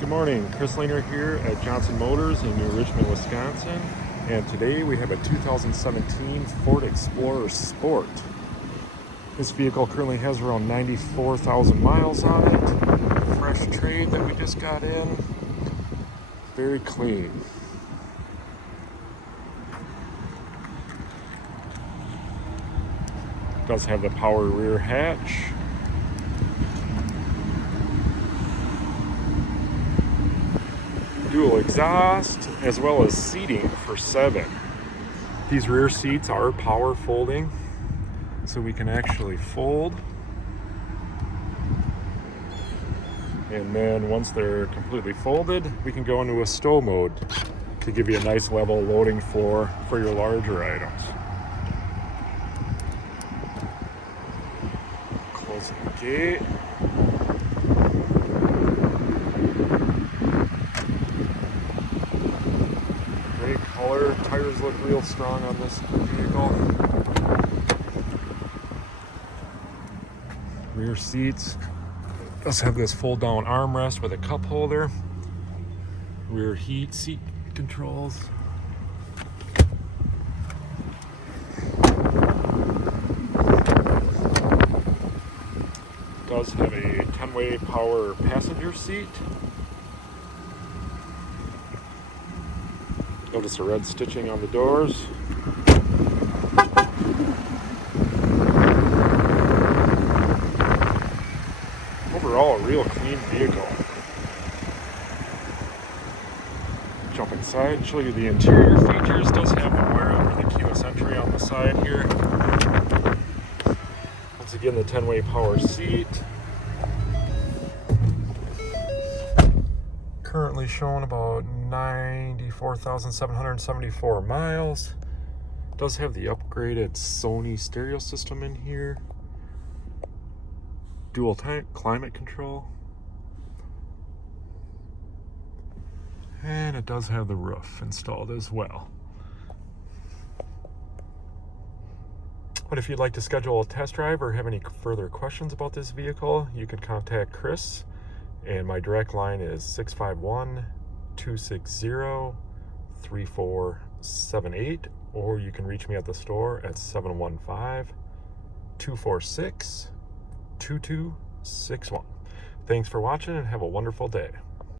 Good morning, Chris Lehner here at Johnson Motors in New Richmond, Wisconsin. And today we have a 2017 Ford Explorer Sport. This vehicle currently has around 94,000 miles on it. Fresh trade that we just got in. Very clean. Does have the power rear hatch. Dual exhaust, as well as seating for 7. These rear seats are power folding, so we can actually fold. And then once they're completely folded, we can go into a stow mode to give you a nice level loading floor for your larger items. Closing the gate. Great color. Tires look real strong on this vehicle. Rear seats. Does have this fold down armrest with a cup holder. Rear heat seat controls. Does have a 10-way power passenger seat. Notice the red stitching on the doors. Overall, a real clean vehicle. Jump inside, show you the interior features. Does have the wear over the keyless entry on the side here. Once again, the 10-way power seat. Currently showing about 94,774 miles. Does have the upgraded Sony stereo system in here. Dual climate control. And it does have the roof installed as well. But if you'd like to schedule a test drive or have any further questions about this vehicle, you can contact Chris. And my direct line is 651-260-3478, or you can reach me at the store at 715-246-2261. Thanks for watching and have a wonderful day.